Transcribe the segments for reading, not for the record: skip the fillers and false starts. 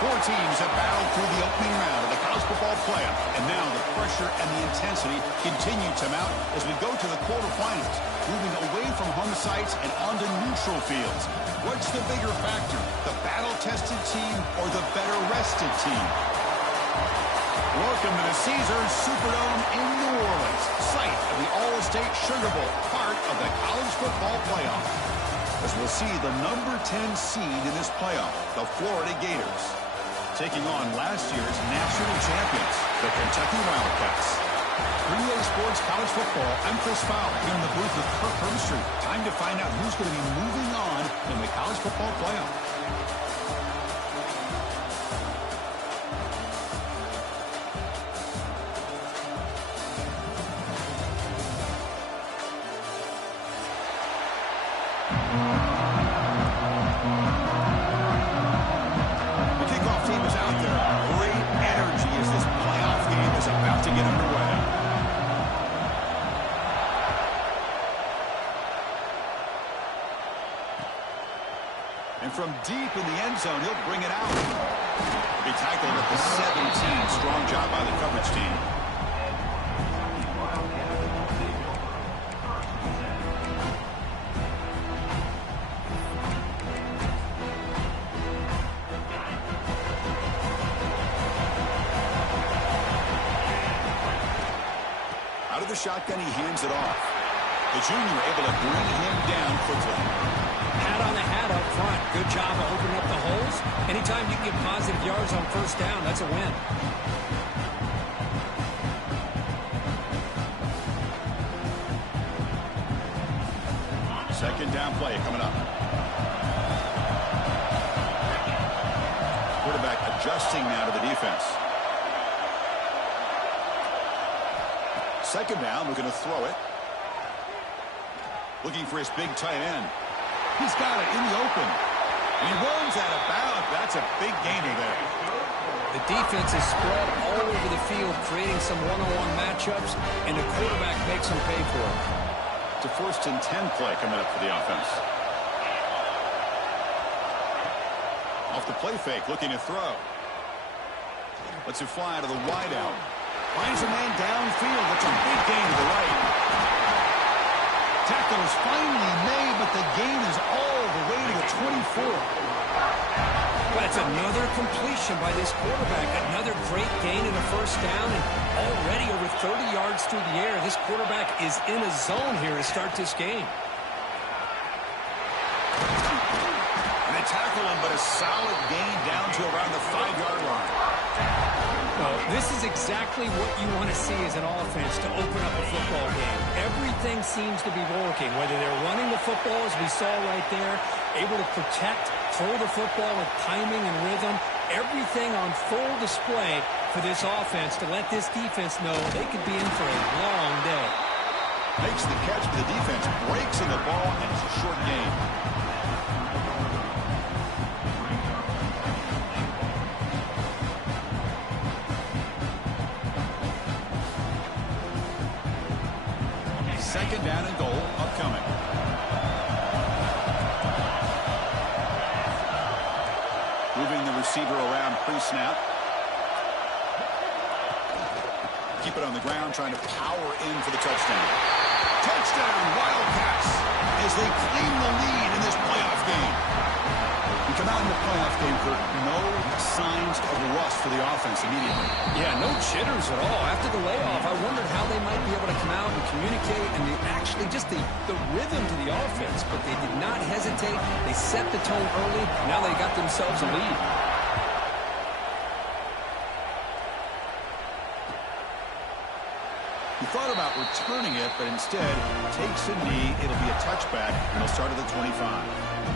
Four teams have battled through the opening round of the college football playoff, and now the pressure and the intensity continue to mount as we go to the quarterfinals, moving away from home sites and onto neutral fields. What's the bigger factor, the battle-tested team or the better-rested team? Welcome to the Caesars Superdome in New Orleans, site of the All-State Sugar Bowl, part of the college football playoff. As we'll see the number 10 seed in this playoff, the Florida Gators, taking on last year's national champions, the Kentucky Wildcats. 3A Sports College Football, I'm Chris Fowler, here in the booth with Kirk Herbstreit. Time to find out who's going to be moving on in the college football playoff. From deep in the end zone, he'll bring it out. He'll be tackled at the 17. Strong job by the coverage team. Out of the shotgun, he hands it off. The junior able to bring him down quickly. Hat on the hat up front. Good job of opening up the holes. Anytime you can get positive yards on first down, that's a win. Second down play coming up. Quarterback adjusting now to the defense. Second down, looking to throw it. Looking for his big tight end. He's got it in the open. And he runs out of bounds. That's a big gainer there. The defense is spread all over the field, creating some one-on-one matchups, and the quarterback makes them pay for it. It's a 1st and 10 play coming up for the offense. Off the play fake, looking to throw. Lets it fly to the wideout. Finds a man downfield. That's a big gain to the right. Tackle is finally made, but the gain is all the way to the 24. But it's another completion by this quarterback. Another great gain in the first down, and already over 30 yards through the air. This quarterback is in a zone here to start this game. And they tackle him, but a solid gain down to around the 5-yard line. Well, this is exactly what you want to see as an offense to open up a football game. Everything seems to be working, whether they're running the football, as we saw right there, able to protect, throw the football with timing and rhythm, everything on full display for this offense to let this defense know they could be in for a long day. Makes the catch, but the defense breaks in the ball, and it's a short gain. Second down and goal upcoming. Moving the receiver around pre-snap. Keep it on the ground, trying to power in for the touchdown. Touchdown, Wildcats, as they claim the lead in this playoff game. We come out in the playoff game for no signs of rust for the offense immediately. Yeah, no jitters at all. After the layoff, I wondered how they might be able to come out and communicate and actually just the rhythm to the offense. But they did not hesitate. They set the tone early. Now they got themselves a lead. He thought about returning it, but instead takes a knee. It'll be a touchback, and they'll start at the 25.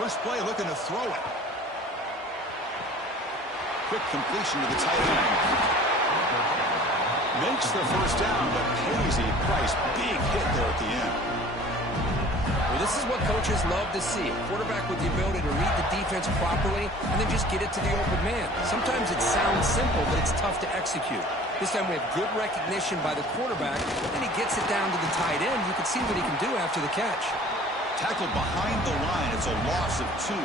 First play looking to throw it. Quick completion to the tight end. Makes the first down, but pays a price. Big hit there at the end. Well, This is what coaches love to see. A quarterback with the ability to read the defense properly and then just get it to the open man. Sometimes it sounds simple, but it's tough to execute. This time we have good recognition by the quarterback, and he gets it down to the tight end. You can see what he can do after the catch. Tackled behind the line. It's a loss of 2.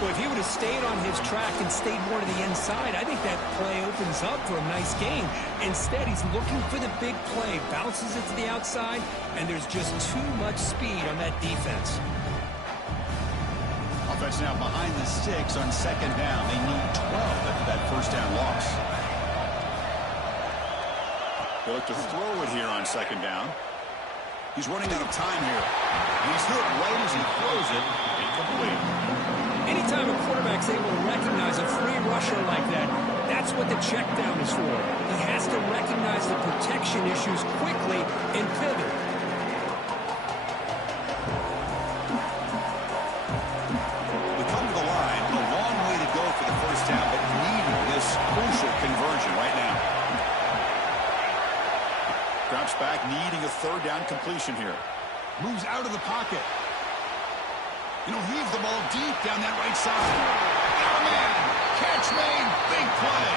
Well, if he would have stayed on his track and stayed more to the inside, I think that play opens up for a nice game. Instead, he's looking for the big play, bounces it to the outside, and there's just too much speed on that defense. Offense now behind the sticks on second down. They need 12 after that first down loss. They look to throw it here on second down. He's running out of time here. He's hit right as he throws it. Incomplete. Anytime a quarterback's able to recognize a free rusher like that, that's what the check down is for. He has to recognize the protection issues quickly and pivot. We come to the line. A long way to go for the first down, but needing this crucial conversion right now. Drops back, needing a third down completion here. Moves out of the pocket. Heaves the ball deep down that right side. Oh, man. Catch made. Big play.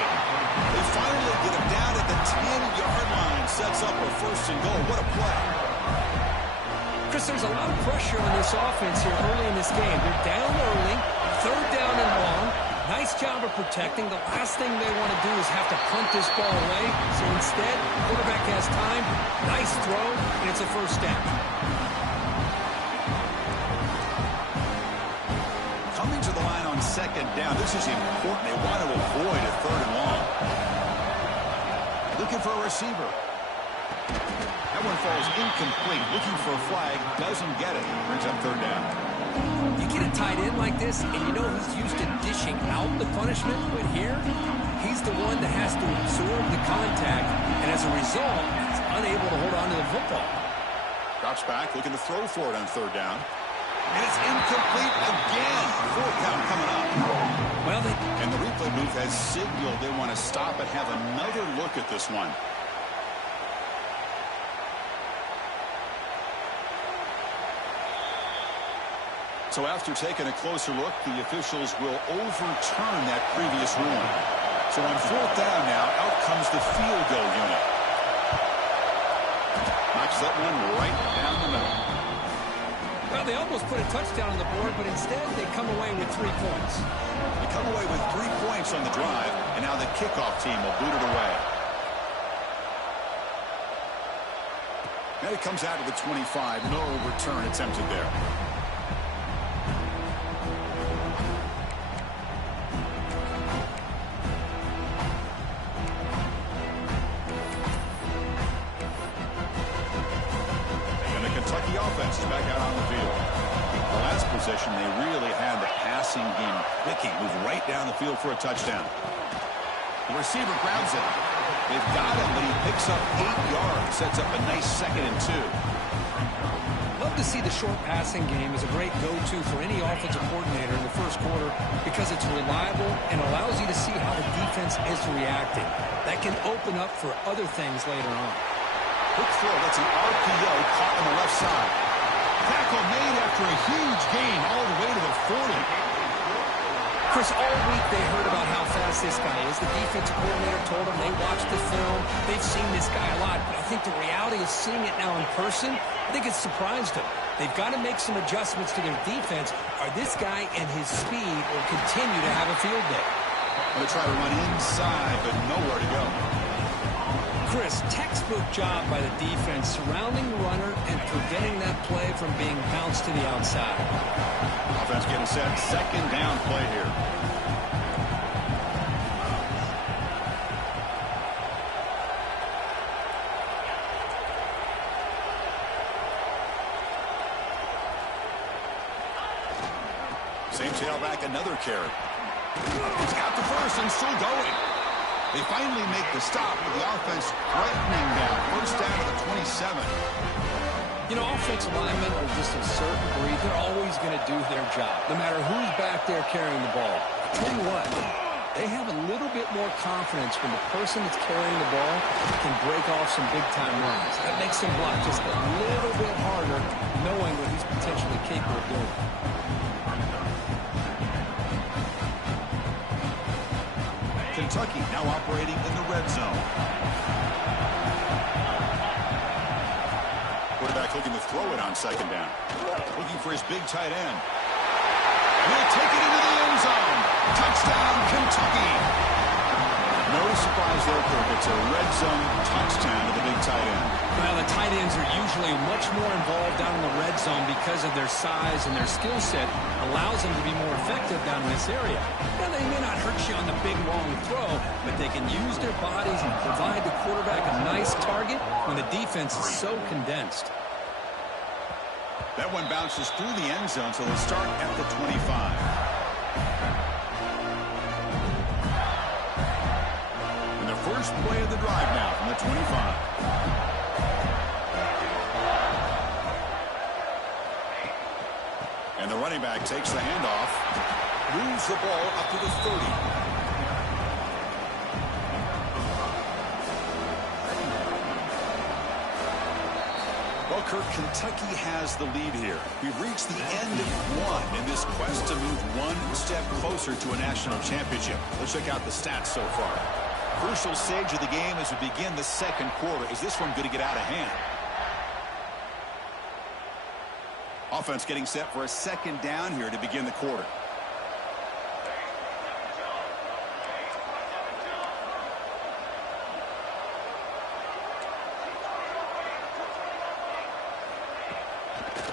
They finally get him down at the 10-yard line. Sets up a first and goal. What a play. Chris, there's a lot of pressure on this offense here early in this game. They're down early, third down and long. Nice job of protecting. The last thing they want to do is have to punt this ball away. So instead, quarterback has time. Nice throw, and it's a first down. Coming to the line on second down. This is important. They want to avoid a third and long. Looking for a receiver. That one falls incomplete. Looking for a flag. Doesn't get it. Brings up third down. You get a tight end like this, and you know he's used to dishing out the punishment. But here, he's the one that has to absorb the contact. And as a result, he's unable to hold on to the football. Drops back. Looking to throw for it on third down. And it's incomplete again. Fourth down coming up. Well, and the replay booth has signaled they want to stop and have another look at this one. So after taking a closer look, the officials will overturn that previous ruling. So on fourth down now, out comes the field goal unit. Knocks that one right down the middle. Well, they almost put a touchdown on the board, but instead they come away with 3 points. They come away with 3 points on the drive, and now the kickoff team will boot it away. And it comes out to the 25. No return attempted there. Kentucky offense is back out on the field. The last possession, they really had the passing game clicking. Move right down the field for a touchdown. The receiver grabs it. They've got him, but he picks up 8 yards. Sets up a nice 2nd and 2. Love to see the short passing game as a great go-to for any offensive coordinator in the first quarter because it's reliable and allows you to see how the defense is reacting. That can open up for other things later on. Quick throw, that's an RPO caught on the left side. Tackle made after a huge gain all the way to the 40. Chris, all week they heard about how fast this guy is. The defensive coordinator told them they watched the film. They've seen this guy a lot, but I think the reality of seeing it now in person, I think it's surprised them. They've got to make some adjustments to their defense, or this guy and his speed will continue to have a field day. Going to try to run inside, but nowhere to go. Chris, textbook job by the defense surrounding the runner and preventing that play from being bounced to the outside. Offense getting set. Second down play here. Same tailback, another carry. He's got the first and still going. They finally make the stop with the offense threatening down. First down to the 27. You know, offensive linemen are just a certain breed. They're always going to do their job, no matter who's back there carrying the ball. I tell you what, They have a little bit more confidence when the person that's carrying the ball can break off some big-time runs. That makes them block just a little bit harder, knowing what he's potentially capable of doing. Kentucky now operating in the red zone. Quarterback looking to throw it on second down. Looking for his big tight end. He'll take it into the end zone. Touchdown, Kentucky. No surprise there, Kirk. It's a red zone touchdown to the big tight end. Well, the tight ends are usually much more involved down in the red zone because of their size and their skill set allows them to be more effective down in this area. Now, they may not hurt you on the big, long throw, but they can use their bodies and provide the quarterback a nice target when the defense is so condensed. That one bounces through the end zone, so they'll start at the 25. And the first play of the drive now from the 25. And the running back takes the handoff, moves the ball up to the 30. Well, Kirk, Kentucky has the lead here. We've reached the end of one in this quest to move one step closer to a national championship. Let's check out the stats so far. Crucial stage of the game as we begin the second quarter. Is this one going to get out of hand? Offense getting set for a second down here to begin the quarter.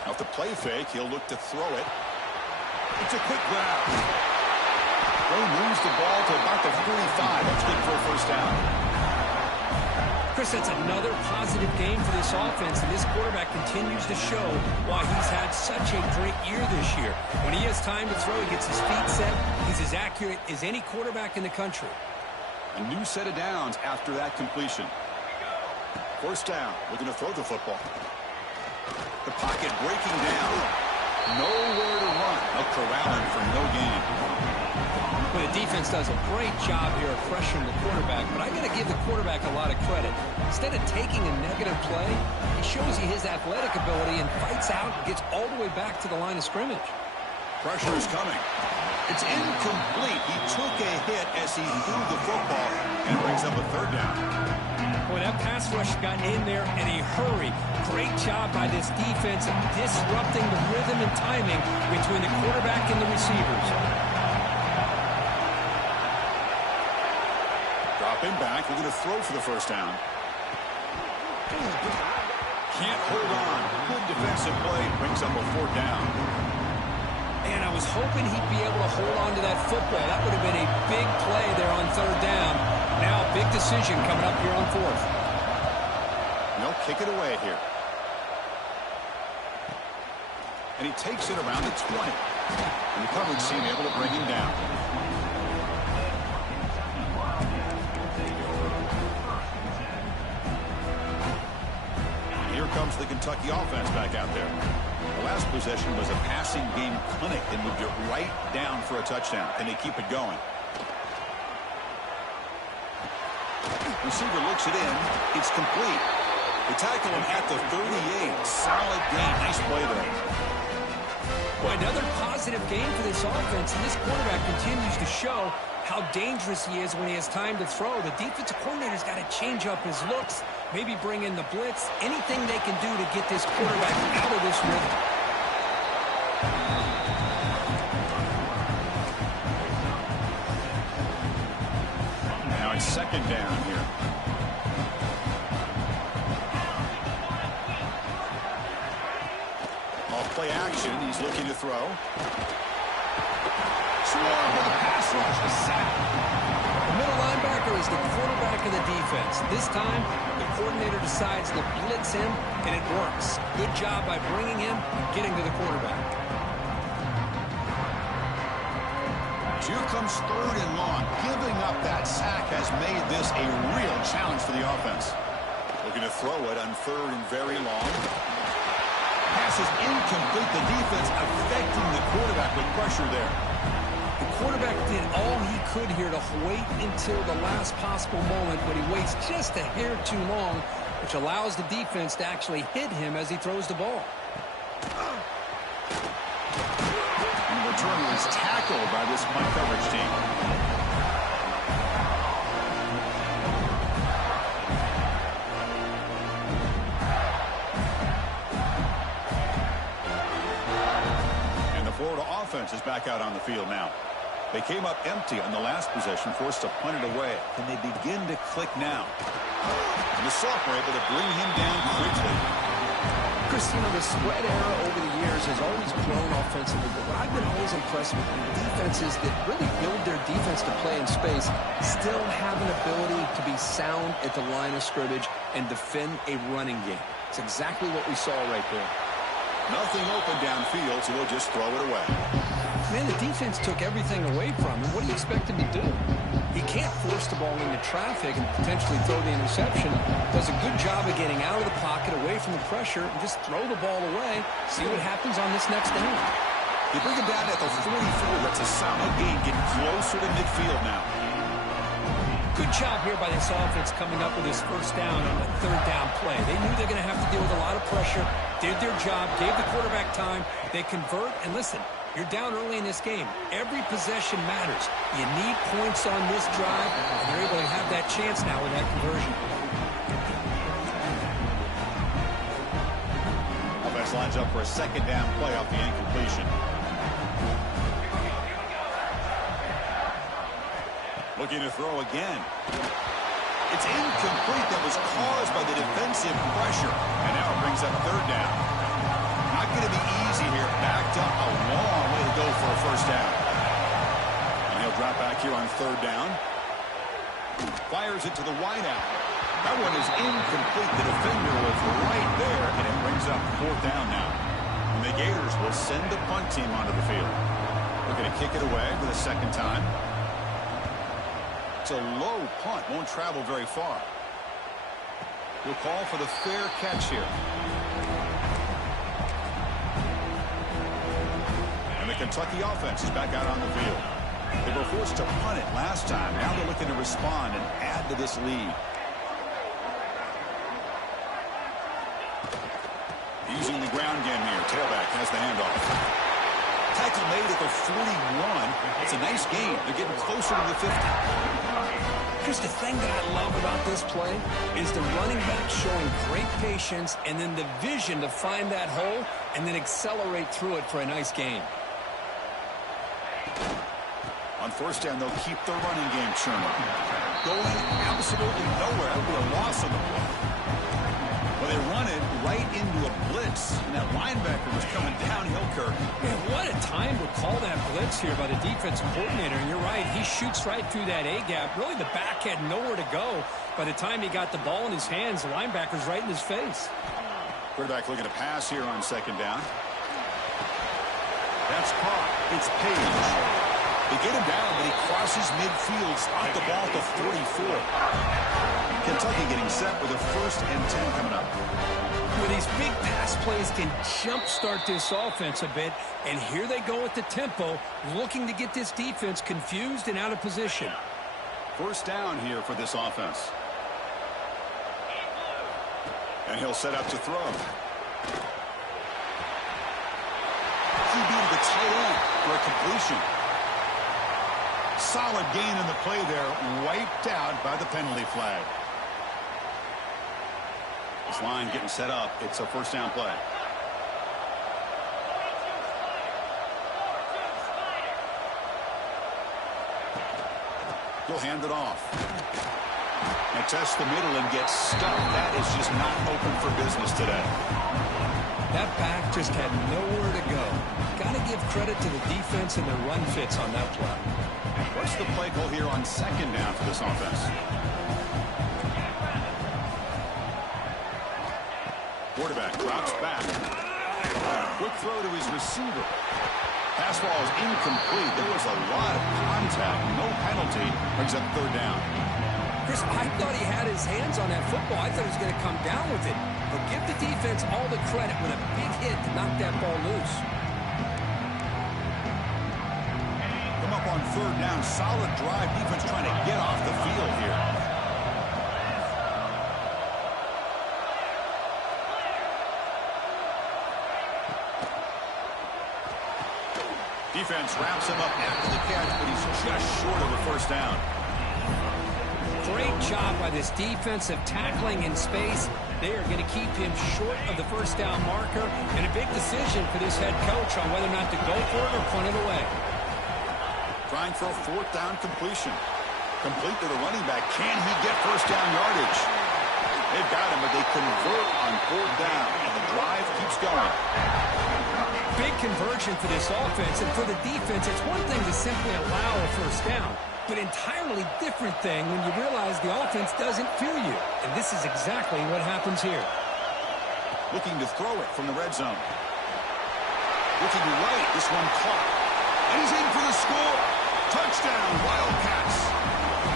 Off the play fake, he'll look to throw it. It's a quick grab. He moves the ball to about the 45. That's good for a first down. Chris, that's another positive game for this offense, and this quarterback continues to show why he's had such a great year this year. When he has time to throw, he gets his feet set. He's as accurate as any quarterback in the country. A new set of downs after that completion. First down, looking to throw the football. The pocket breaking down. Nowhere to run. A corralling for no gain. Well, the defense does a great job here of pressuring the quarterback, but I got to give the quarterback a lot of credit. Instead of taking a negative play, he shows you his athletic ability and fights out and gets all the way back to the line of scrimmage. Pressure is coming. It's incomplete. He took a hit as he threw the football and brings up a third down. Boy, that pass rush got in there in a hurry. Great job by this defense of disrupting the rhythm and timing between the quarterback and the receivers. Dropping back, we're going to throw for the first down. Can't hold on. Good defensive play. Brings up a fourth down. And I was hoping he'd be able to hold on to that football. That would have been a big play there on third down. Now, big decision coming up here on fourth. No, kick it away here. And he takes it around the 20. And the coverage team able to bring him down. And here comes the Kentucky offense back out there. The last possession was a passing game clinic. They moved it right down for a touchdown. And they keep it going. Receiver looks it in. It's complete. They tackle him at the 38. Solid gain. Nice play there. Boy, another positive game for this offense, and this quarterback continues to show how dangerous he is when he has time to throw. The defensive coordinator's got to change up his looks, maybe bring in the blitz, anything they can do to get this quarterback out of this rhythm. Now it's second down here. Play action. He's looking to throw. Shawn with a pass rush, a sack. The middle linebacker is the quarterback of the defense. This time, the coordinator decides to blitz him, and it works. Good job by bringing him and getting to the quarterback. Here comes third and long. Giving up that sack has made this a real challenge for the offense. Looking to throw it on third and very long. Pass is incomplete. The defense affecting the quarterback with pressure there. The quarterback did all he could here to wait until the last possible moment, but he waits just a hair too long, which allows the defense to actually hit him as he throws the ball. And the returner is tackled by this punt coverage team. Florida offense is back out on the field now. They came up empty on the last possession, forced to punt it away. Can they begin to click now? And the sophomore able to bring him down quickly. Chris, the spread era over the years has always grown offensively, but what I've been always impressed with are defenses that really build their defense to play in space, still have an ability to be sound at the line of scrimmage and defend a running game. It's exactly what we saw right there. Nothing open downfield, so we'll just throw it away. Man, the defense took everything away from him. What do you expect him to do? He can't force the ball into traffic and potentially throw the interception. Does a good job of getting out of the pocket, away from the pressure, and just throw the ball away. See what happens on this next down. They bring him down at the 44. That's a solid gain, getting closer to midfield now. Good job here by this offense coming up with his first down on the third down play. They knew they're going to have to deal with a lot of pressure, did their job, gave the quarterback time. They convert, and listen, you're down early in this game. Every possession matters. You need points on this drive, and they're able to have that chance now with that conversion. Offense lines up for a second down play off the incompletion. Looking to throw again. It's incomplete. That was caused by the defensive pressure. And now it brings up third down. Not going to be easy here. Backed up a long way to go for a first down. And he'll drop back here on third down. Fires it to the wideout. That one is incomplete. The defender was right there. And it brings up fourth down now. And the Gators will send the punt team onto the field. They're going to kick it away for the second time. It's a low punt, won't travel very far. We'll call for the fair catch here. And the Kentucky offense is back out on the field. They were forced to punt it last time. Now they're looking to respond and add to this lead. Using the ground game here. Tailback has the handoff. Tackle made at the 41. It's a nice gain. They're getting closer to the 50. Chris, the thing that I love about this play is the running back showing great patience and then the vision to find that hole and then accelerate through it for a nice gain. On first down, they'll keep their running game churning. Going absolutely nowhere. That would be a loss of the play. Well, they run it right into a blitz, and that linebacker was coming downhill, Kirk. Man, what a time to call that blitz here by the defensive coordinator. And you're right, he shoots right through that A-gap. Really, the back had nowhere to go. By the time he got the ball in his hands, the linebacker's right in his face. Quarterback looking to pass here on second down. That's caught. It's Page. They get him down, but he crosses midfield, spot the ball to 44. Kentucky getting set with a 1st and 10 coming up. Well, these big pass plays can jumpstart this offense a bit, and here they go at the tempo, looking to get this defense confused and out of position. First down here for this offense. And he'll set up to throw. QB to the tight end for a completion. Solid gain in the play there, wiped out by the penalty flag. This line getting set up. It's a first down play. He'll hand it off. And test the middle and get stuck. That is just not open for business today. That back just had nowhere to go. Got to give credit to the defense and their run fits on that play. What's the play call here on second down for this offense? Quarterback drops back. Quick throw to his receiver. Pass ball is incomplete. There was a lot of contact. No penalty. Brings up third down. Chris, I thought he had his hands on that football. I thought he was going to come down with it. But give the defense all the credit with a big hit to knock that ball loose. Come up on third down. Solid drive. Defense trying to get off the field here. Defense wraps him up after the catch, but he's just short of a first down. Great job by this defensive tackling in space. They are going to keep him short of the first down marker, and a big decision for this head coach on whether or not to go for it or punt it away. Trying for a fourth down completion. Complete to the running back. Can he get first down yardage? They've got him, but they convert on fourth down, and the drive keeps going. Big conversion for this offense, and for the defense, it's one thing to simply allow a first down, but entirely different thing when you realize the offense doesn't fear you. And this is exactly what happens here. Looking to throw it from the red zone. Looking right, this one caught. And he's in for the score. Touchdown, Wildcats.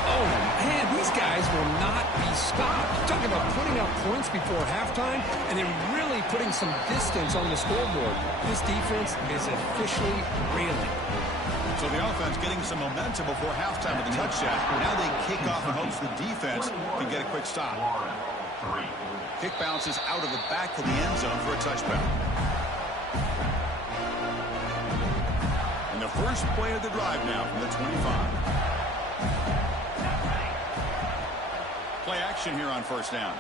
Oh, man, these guys will not be stopped. Talking about putting up points before halftime, and then really putting some distance on the scoreboard. This defense is officially reeling. So the offense getting some momentum before halftime with the touchdown. Now they kick off in hopes the defense can get a quick stop. Kick bounces out of the back of the end zone for a touchback. And the first play of the drive now from the 25. Play action here on first down.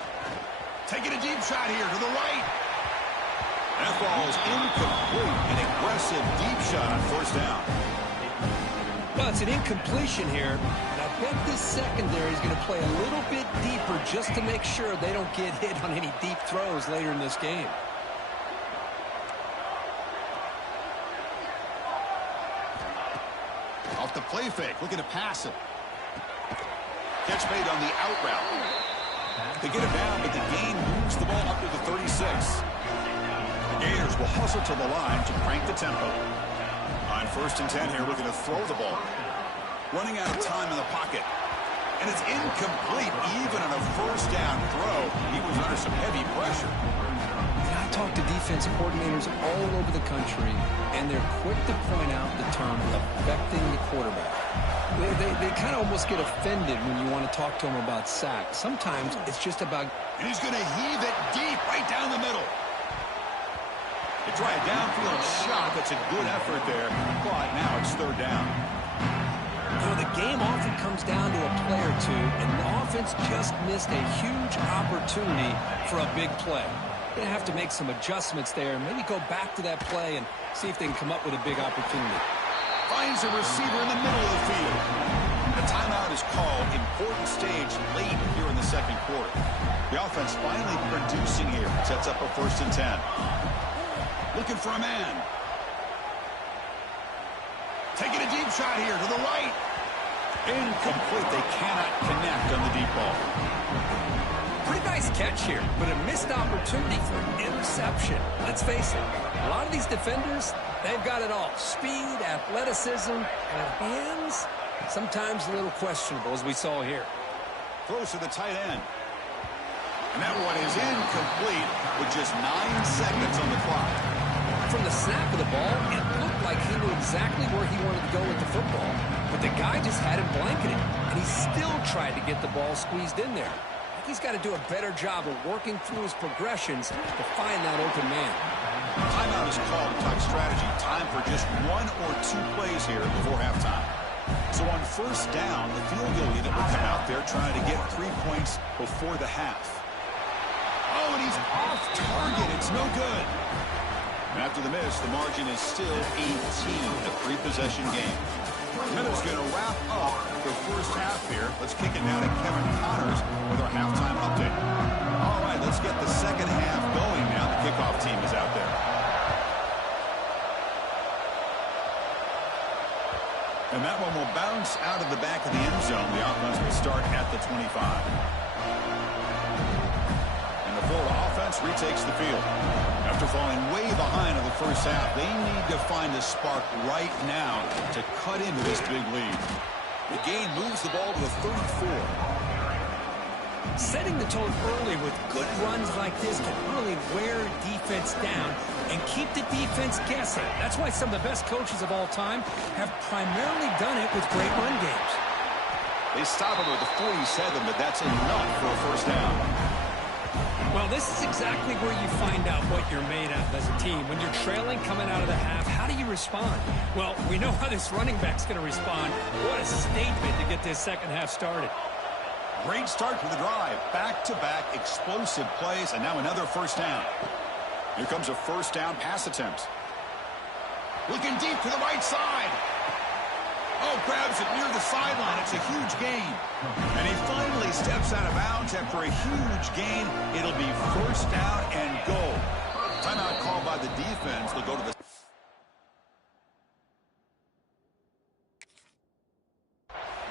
Taking a deep shot here to the right. That ball is incomplete. An aggressive deep shot on first down. Well, it's an incompletion here, and I bet this secondary is going to play a little bit deeper just to make sure they don't get hit on any deep throws later in this game. Off the play fake, looking to pass it. Catch made on the out route. They get it down, but the gain moves the ball up to the 36. The Gators will hustle to the line to crank the tempo. On first and 10 here, looking to throw the ball. Running out of time in the pocket. And it's incomplete, even on a first down throw. He was under some heavy pressure. I talk to defensive coordinators all over the country, and they're quick to point out the term affecting the quarterback. They kind of almost get offended when you want to talk to them about sacks. Sometimes it's just about... And he's going to heave it deep right down the middle. They try a downfield shot. That's a good effort there. But now it's third down. You know, the game often comes down to a play or two, and the offense just missed a huge opportunity for a big play. They're going to have to make some adjustments there, maybe go back to that play and see if they can come up with a big opportunity. Finds a receiver in the middle of the field. The timeout is called. Important stage late here in the second quarter. The offense finally producing here. Sets up a first and 10. Looking for a man. Taking a deep shot here to the right. Incomplete. They cannot connect on the deep ball. Pretty nice catch here, but a missed opportunity for an interception. Let's face it, a lot of these defenders, they've got it all. Speed, athleticism, and hands, sometimes a little questionable, as we saw here. Throws to the tight end. And that one is incomplete with just 9 seconds on the clock. From the snap of the ball, it looked like he knew exactly where he wanted to go with the football. But the guy just had him blanketed, and he still tried to get the ball squeezed in there. He's got to do a better job of working through his progressions to find that open man. Timeout is called to talk strategy. Time for just 1 or 2 plays here before halftime. So on first down, the field goal unit will come out there trying to get 3 points before the half. Oh, and he's off target. It's no good. And after the miss, the margin is still 18, a 3-possession game. Miller's going to wrap up the first half here. Let's kick it now to Kevin Connors with our halftime update. All right, let's get the second half going now. The kickoff team is out there. And that one will bounce out of the back of the end zone. The offense will start at the 25. And the Florida offense retakes the field. After falling way behind in the first half, they need to find a spark right now to cut into this big lead. The gain moves the ball to the 34. Setting the tone early with good runs like this can really wear a defense down and keep the defense guessing. That's why some of the best coaches of all time have primarily done it with great run games. They stop him with the 47, but that's enough for a first down. Well, this is exactly where you find out what you're made of as a team. When you're trailing coming out of the half, how do you respond? Well, we know how this running back's going to respond. What a statement to get this second half started. Great start to the drive. Back-to-back explosive plays, and now another first down. Here comes a first down pass attempt. Looking deep to the right side. Oh, grabs it near the sideline. It's a huge gain. And he finally steps out of bounds after a huge gain. It'll be first down and goal. Timeout called by the defense. They'll go to the...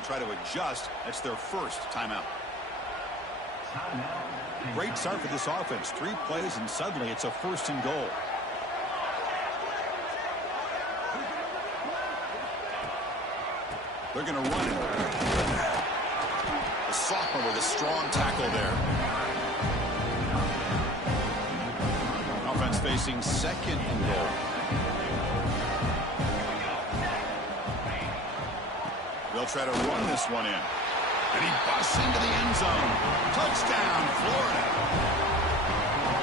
try to adjust. That's their first timeout. Great start for this offense. 3 plays, and suddenly it's a first and goal. They're going to run it. The sophomore with a strong tackle there. Offense facing second and goal. They'll try to run this one in. And he busts into the end zone. Touchdown, Florida.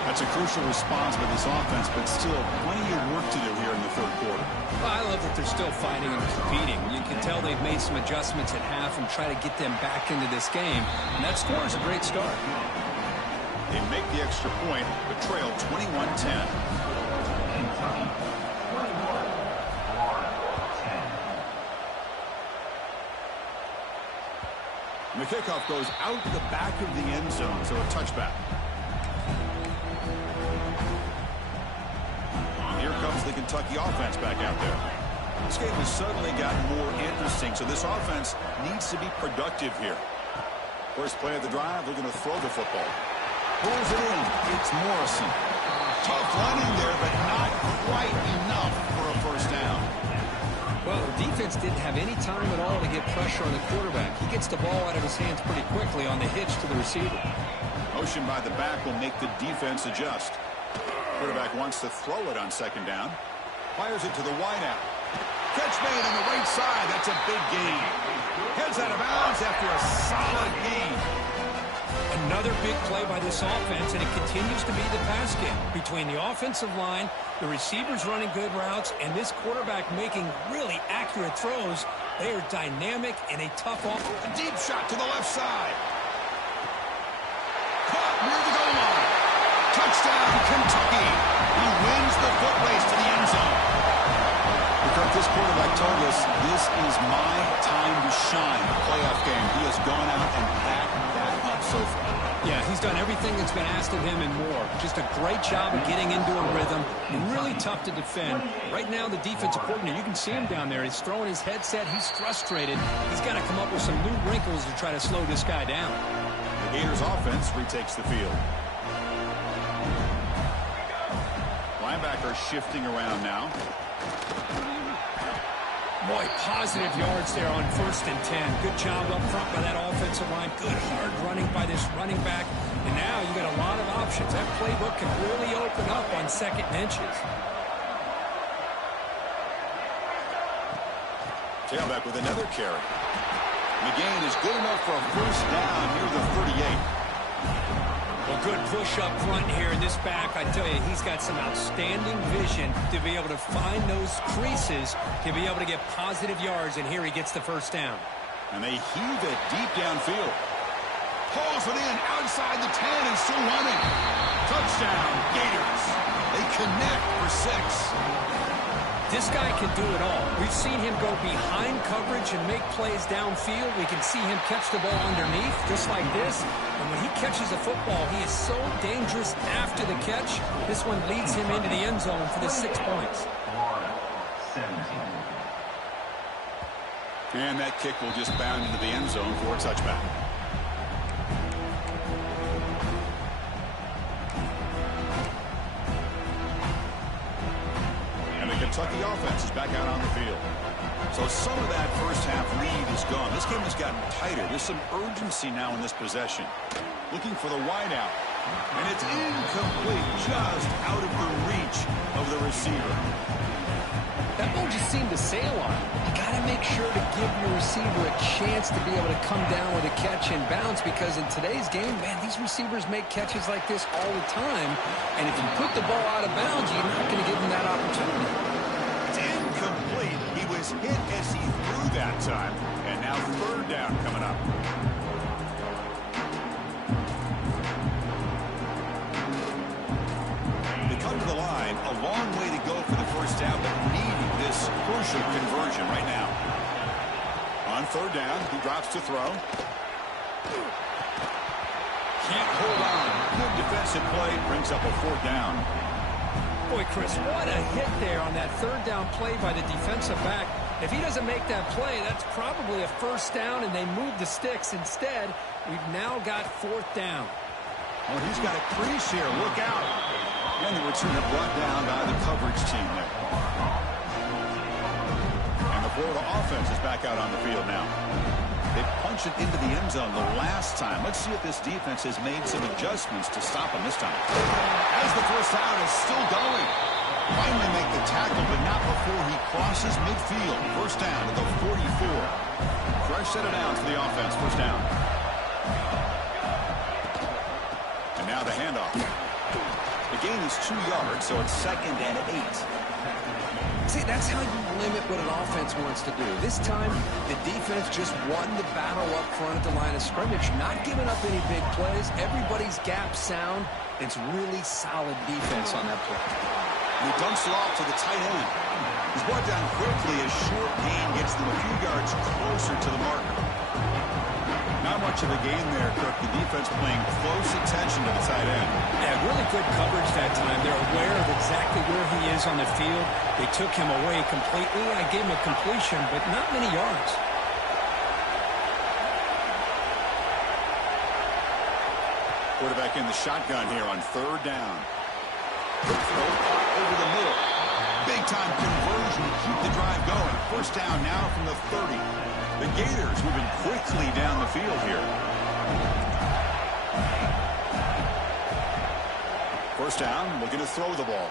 That's a crucial response by this offense, but still plenty of work to do here in the third quarter. Well, I love that they're still fighting and competing. You can tell they've made some adjustments at half and try to get them back into this game. And that score is a great start. They make the extra point, but trail 21-10. And the kickoff goes out the back of the end zone, so a touchback. And here comes the Kentucky offense back out there. This game has suddenly gotten more interesting, so this offense needs to be productive here. First play of the drive, they're going to throw the football. Pulls it in. It's Morrison. Tough running there, but not quite enough for a first down. Well, the defense didn't have any time at all to get pressure on the quarterback. He gets the ball out of his hands pretty quickly on the hitch to the receiver. Motion by the back will make the defense adjust. Quarterback wants to throw it on second down. Fires it to the wideout. Catch made on the right side. That's a big gain. Heads out of bounds after a solid gain. Another big play by this offense, and it continues to be the pass game. Between the offensive line, the receivers running good routes, and this quarterback making really accurate throws, they are dynamic and a tough offense. A deep shot to the left side. Caught near the goal line. Touchdown, Kentucky. He wins the foot race to the end zone. Because this quarterback told us, this is my time to shine. The playoff game. He has gone out and backed that up so far. Yeah, he's done everything that's been asked of him and more. Just a great job of getting into a rhythm. Really tough to defend. Right now, the defensive coordinator, you can see him down there. He's throwing his headset. He's frustrated. He's got to come up with some new wrinkles to try to slow this guy down. The Gators offense retakes the field. Linebacker shifting around now. Boy, positive yards there on 1st and 10. Good job up front by that offensive line. Good hard running by this running back. And now you got a lot of options. That playbook can really open up on second and inches. Tailback with another carry. McGain is good enough for a first down near the 38. Well, good push up front here in this back. I tell you, he's got some outstanding vision to be able to find those creases, to be able to get positive yards, and here he gets the first down. And they heave it deep downfield. Pulls it in outside the 10 and still running. Touchdown, Gators. They connect for 6. This guy can do it all. We've seen him go behind coverage and make plays downfield. We can see him catch the ball underneath, just like this. And when he catches a football, he is so dangerous after the catch. This one leads him into the end zone for the 6 points. And that kick will just bound into the end zone for a touchback. Kentucky offense is back out on the field. So some of that first half lead is gone. This game has gotten tighter. There's some urgency now in this possession. Looking for the wide out. And it's incomplete, just out of the reach of the receiver. That ball just seemed to sail on him. You got to make sure to give your receiver a chance to be able to come down with a catch and bounce, because in today's game, man, these receivers make catches like this all the time. And if you put the ball out of bounds, you're not going to give them that opportunity. It's incomplete. He was hit as he threw that time. And now third down coming up. They come to the line. A long way to go for the first down, but needing this crucial conversion right now. On third down, he drops to throw. Can't hold on. Good defensive play. Brings up a fourth down. Boy, Chris, what a hit there on that third down play by the defensive back. If he doesn't make that play, that's probably a first down, and they move the sticks. Instead, we've now got fourth down. Oh, he's got a crease here. Look out. And the returner brought down by the coverage team there. And the Florida offense is back out on the field now. They punched it into the end zone the last time. Let's see if this defense has made some adjustments to stop him this time. As the first down is still going. Finally make the tackle, but not before he crosses midfield. First down to the 44. Fresh set of downs for the offense. First down. And now the handoff. The gain is 2 yards, so it's 2nd and 8. See, that's how you limit what an offense wants to do. This time, the defense just won the battle up front at the line of scrimmage, not giving up any big plays. Everybody's gap sound. It's really solid defense on that play. He dumps it off to the tight end. He's brought down quickly as short gain gets them a few yards closer to the marker. Not much of a gain there, Cook. The defense paying close attention to the tight end. Yeah, really good coverage that time. They're aware of exactly where he is on the field. They took him away completely. I gave him a completion, but not many yards. Quarterback in the shotgun here on third down. Quick throw over the middle. Big-time conversion to keep the drive going. First down now from the 30. The Gators moving quickly down the field here. First down, looking to throw the ball.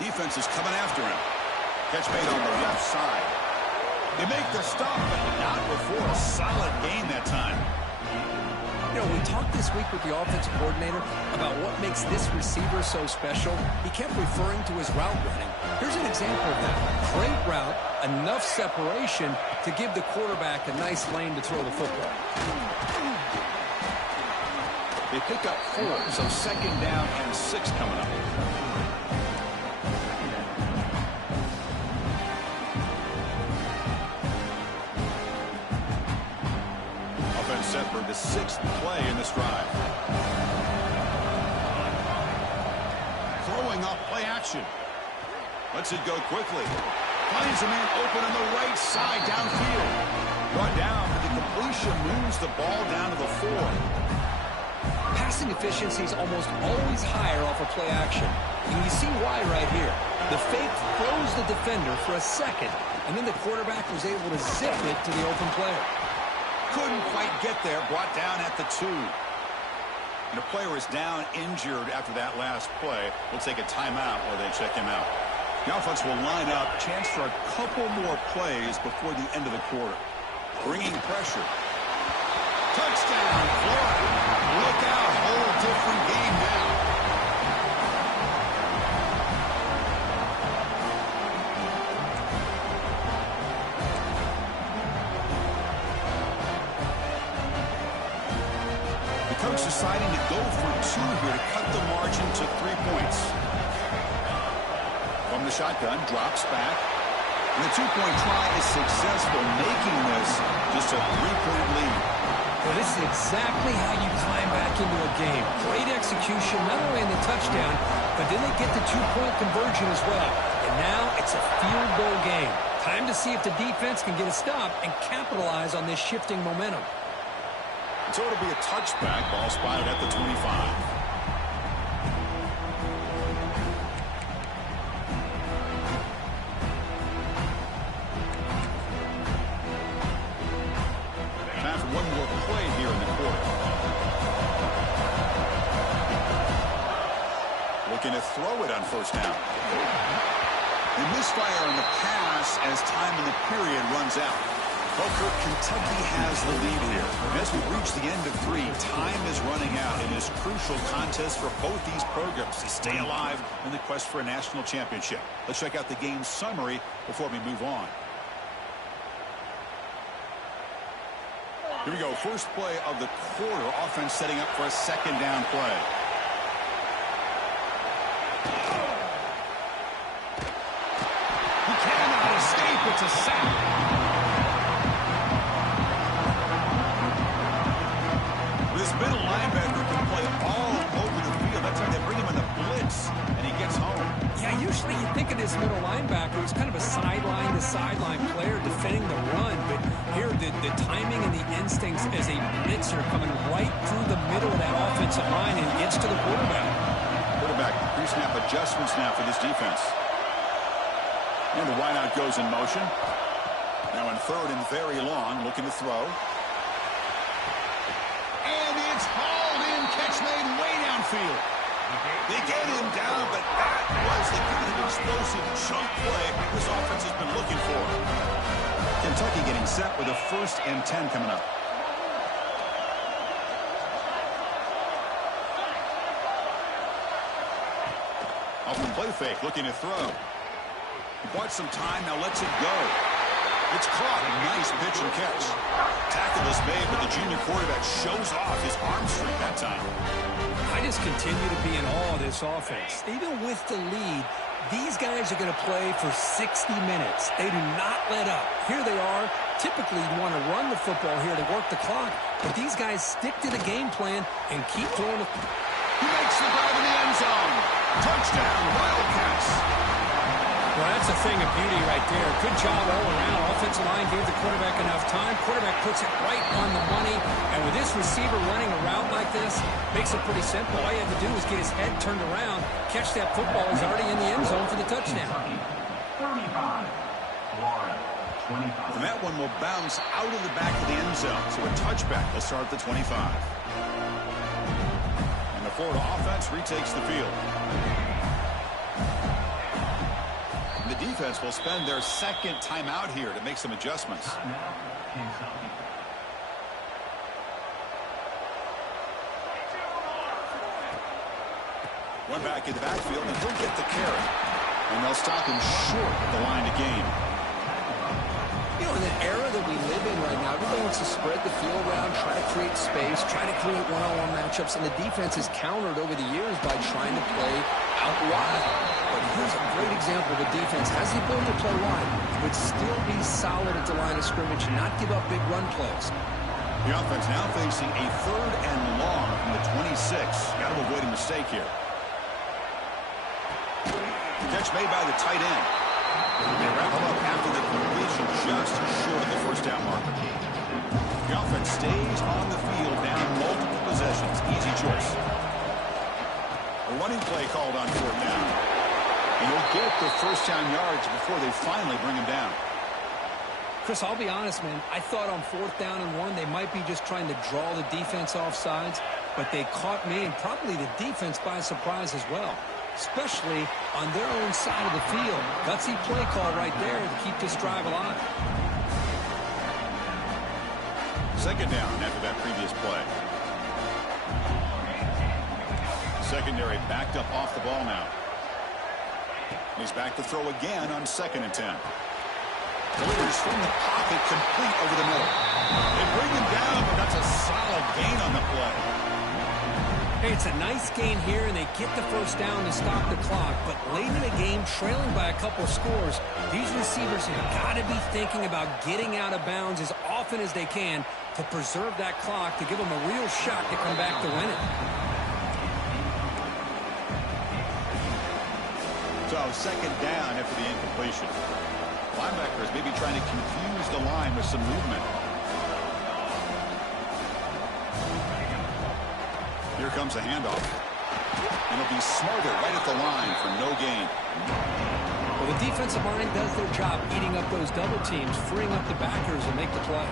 Defense is coming after him. Catch made on the left side. They make the stop, but not before a solid gain that time. You know, we talked this week with the offensive coordinator about what makes this receiver so special. He kept referring to his route running. Here's an example of that. Great route, enough separation to give the quarterback a nice lane to throw the football. They pick up 4, so 2nd down and 6 coming up. Set for the 6th play in this drive. Throwing off play action. Lets it go quickly. Finds a man open on the right side downfield. Brought down, but the completion moves the ball down to the 4. Passing efficiency is almost always higher off of play action. And you see why right here. The fake throws the defender for a second, and then the quarterback was able to zip it to the open player. Couldn't quite get there, brought down at the 2. And the player is down injured after that last play. We'll take a timeout while they check him out. The offense will line up. Chance for a couple more plays before the end of the quarter. Bringing pressure. Touchdown, Florida. Look out, whole different game now. Coach deciding to go for 2 here to cut the margin to 3 points. From the shotgun, drops back. And the 2-point try is successful, making this just a 3-point lead. Well, this is exactly how you climb back into a game. Great execution, not only in the touchdown, but then they get the 2-point conversion as well. And now it's a field goal game. Time to see if the defense can get a stop and capitalize on this shifting momentum. So it'll be a touchback. Ball spotted at the 25. looking to throw it on first down. They misfire on the pass as time in the period runs out. Well, Kirk, Kentucky has the lead here. As we reach the end of 3, time is running out in this crucial contest for both these programs to stay alive in the quest for a national championship. Let's check out the game summary before we move on. Here we go. First play of the quarter. Offense setting up for a second down play. He cannot escape. It's a sack. This middle linebacker can play all over the field. That's why they bring him in the blitz, and he gets home. Yeah, usually you think of this middle linebacker as kind of a sideline-to-sideline player defending the run, but here the timing and the instincts as a blitzer coming right through the middle of that offensive line and gets to the quarterback. Quarterback pre-snap adjustments now for this defense. And the wideout goes in motion. Now in third and very long, looking to throw. And it's hauled in, catch made way downfield. They get him down, but that was the kind of explosive chunk play this offense has been looking for. Kentucky getting set with a 1st and 10 coming up. Off the play fake, looking to throw. He bought some time, now lets it go. It's caught. A nice pitch and catch. Tackle is made, but the junior quarterback shows off his arm strength that time. I just continue to be in awe of this offense. Even with the lead, these guys are going to play for 60 minutes. They do not let up. Here they are. Typically, you want to run the football here to work the clock, but these guys stick to the game plan and keep throwing the... He makes the drive in the end zone. Touchdown, Wildcats. Well, that's a thing of beauty right there. Good job all around. Offensive line gave the quarterback enough time. Quarterback puts it right on the money. And with this receiver running a route like this, makes it pretty simple. All you have to do is get his head turned around, catch that football. He's already in the end zone for the touchdown. 35. Florida, 25. And that one will bounce out of the back of the end zone. So a touchback will start at the 25. And the Florida offense retakes the field. The defense will spend their second timeout here to make some adjustments. One back in the backfield, and he'll get the carry. And they'll stop him short at the line to gain. You know, in the era that we live in right now, everybody wants to spread the field around, try to create space, try to create one-on-one matchups, and the defense has countered over the years by trying to play out wide. But here's a great example of a defense has the ability to play wide, but still be solid at the line of scrimmage and not give up big run plays. The offense now facing a 3rd and long from the 26. Got to avoid a mistake here. Catch made by the tight end. They wrap him up after the completion just short of the first down marker. The offense stays on the field down multiple possessions. Easy choice. A running play called on 4th down. And you'll get the first down yards before they finally bring him down. Chris, I'll be honest, man. I thought on 4th down and 1, they might be just trying to draw the defense off sides, but they caught me and probably the defense by surprise as well, especially on their own side of the field. Gutsy play call right there to keep this drive alive. Second down after that previous play. Secondary backed up off the ball now. He's back to throw again on 2nd and 10. Delivers from the pocket, complete over the middle. They bring him down, but that's a solid gain on the play. Hey, it's a nice gain here, and they get the first down to stop the clock. But late in the game, trailing by a couple of scores, these receivers have got to be thinking about getting out of bounds as often as they can to preserve that clock, to give them a real shot to come back to win it. So second down after the incompletion. Linebackers maybe trying to confuse the line with some movement. Here comes a handoff. And it'll be Smarter right at the line for no gain. Well, the defensive line does their job eating up those double teams, freeing up the backers and make the play.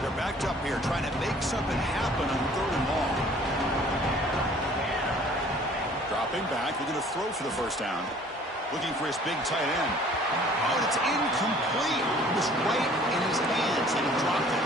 They're backed up here trying to make something happen on 3rd and long. Dropping back, looking to throw for the first down. Looking for his big tight end. Oh, and it's incomplete. It was right in his hands, and he dropped it.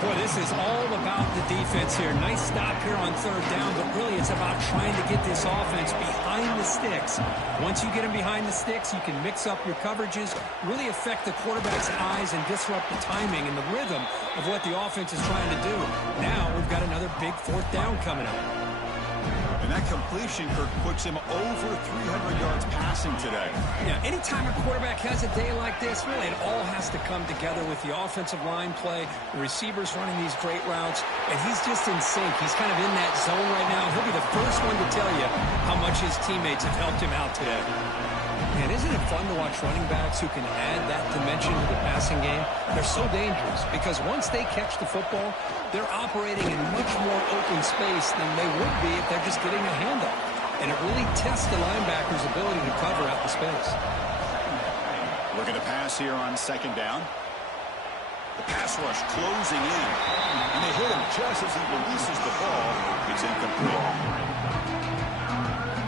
Boy, this is all about the defense here. Nice stop here on third down, but really it's about trying to get this offense behind the sticks. Once you get them behind the sticks, you can mix up your coverages, really affect the quarterback's eyes and disrupt the timing and the rhythm of what the offense is trying to do. Now we've got another big fourth down coming up. And that completion, Kirk, puts him over 300 yards passing today. Yeah, anytime a quarterback has a day like this, really it all has to come together with the offensive line play, the receivers running these great routes, and he's just in sync. He's kind of in that zone right now. He'll be the first one to tell you how much his teammates have helped him out today. And isn't it fun to watch running backs who can add that dimension to the passing game? They're so dangerous because once they catch the football, they're operating in much more open space than they would be if they're just getting a handoff. And it really tests the linebacker's ability to cover out the space. Looking to pass here on second down. The pass rush closing in. And they hit him just as he releases the ball. It's incomplete.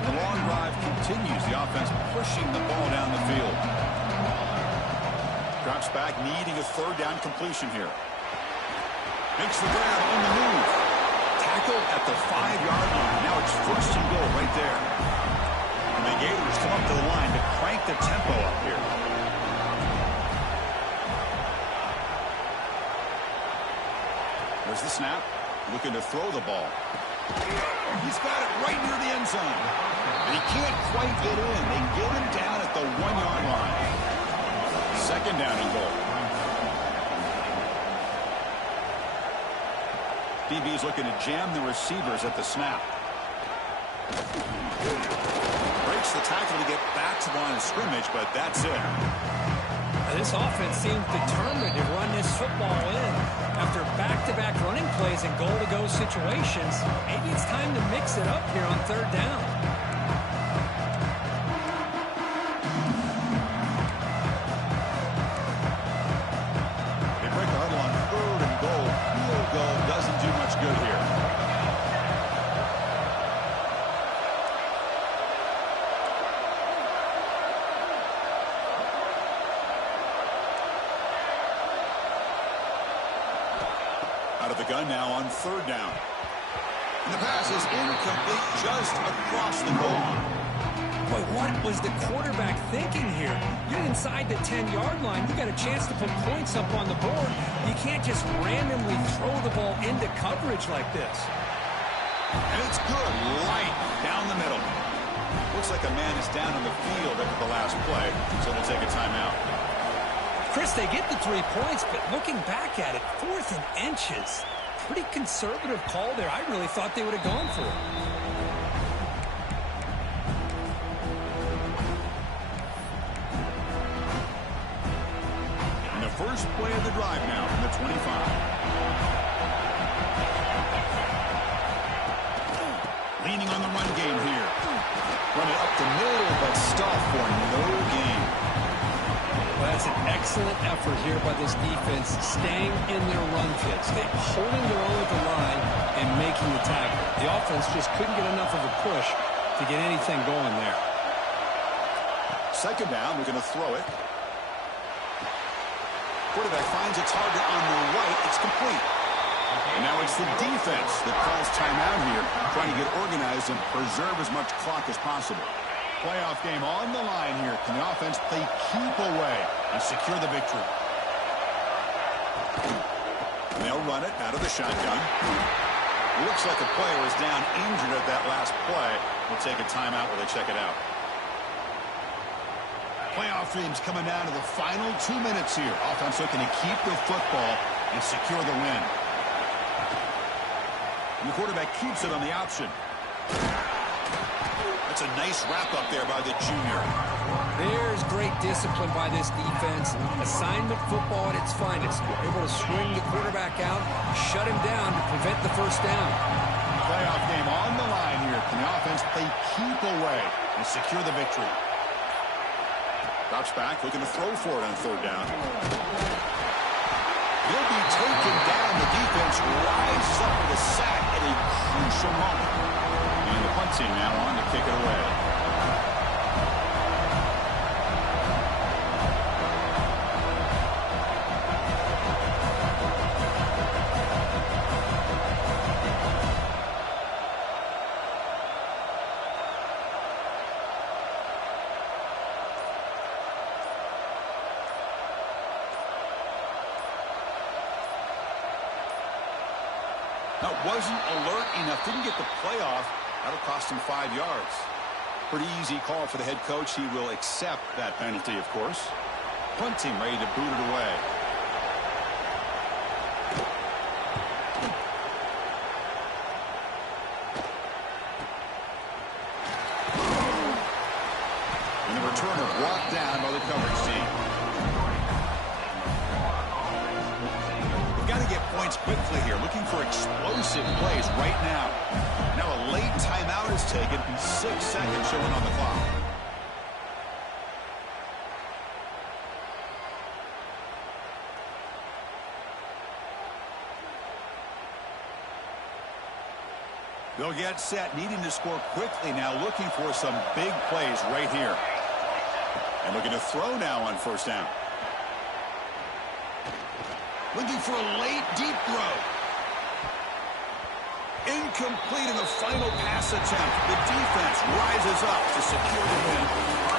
The long drive continues. The offense pushing the ball down the field. Drops back, needing a third down completion here. Makes the grab on the move. Tackled at the 5-yard line. Now it's first and goal right there. And the Gators come up to the line to crank the tempo up here. There's the snap. Looking to throw the ball. He's got it right near the end zone. And he can't quite get in. They get him down at the 1-yard line. Second down and goal. DB's looking to jam the receivers at the snap. Breaks the tackle to get back to the line of scrimmage, but that's it. This offense seems determined to run this football in. After back-to-back running plays and goal-to-go situations, maybe it's time to mix it up here on third down. They break the huddle on third and goal. Field goal doesn't do much good here. Out of the gun now on third down. And the pass is incomplete just across the goal line. Boy, what was the quarterback thinking here? You're inside the 10-yard line. You got a chance to put points up on the board. You can't just randomly throw the ball into coverage like this. And it's good. Light down the middle. Looks like a man is down in the field after the last play, so they'll take a timeout. Chris, they get the 3 points, but looking back at it, 4th and inches. Pretty conservative call there. I really thought they would have gone for it. And the first play of the drive now from the 25. Leaning on the run game here. Run it up the middle, but stop for no gain. Well, that's an excellent effort here by this defense, staying in their run fits. They're holding their own at the line and making the tackle. The offense just couldn't get enough of a push to get anything going there. Second down, we're going to throw it. Quarterback finds a target on the right. It's complete. And now it's the defense that calls timeout here, trying to get organized and preserve as much clock as possible. Playoff game on the line here. Can the offense play keep away and secure the victory? And they'll run it out of the shotgun. Looks like a player is down injured at that last play. We'll take a timeout while they check it out. Playoff dreams coming down to the final 2 minutes here. Offense looking to keep the football and secure the win. And the quarterback keeps it on the option. That's a nice wrap-up there by the junior. There's great discipline by this defense. Assignment football at its finest. They're able to swing the quarterback out, shut him down to prevent the first down. Playoff game on the line here. Can the offense play keep away and secure the victory? Drops back, looking to throw for it on third down. He'll be taken down. The defense rises up with a sack at a crucial moment. And the punt team now on to kick it away. That wasn't alert enough. Didn't get the playoff. That'll cost him 5 yards. Pretty easy call for the head coach. He will accept that penalty, of course. Punt team ready to boot it away. And the returner brought down by the coverage team. Got to get points quickly here. Looking for explosive plays right now. Now a late timeout is taken. 6 seconds showing on the clock. They'll get set, needing to score quickly now, looking for some big plays right here. And looking to throw now on first down. Looking for a late, deep throw. Incomplete in the final pass attempt. The defense rises up to secure the win.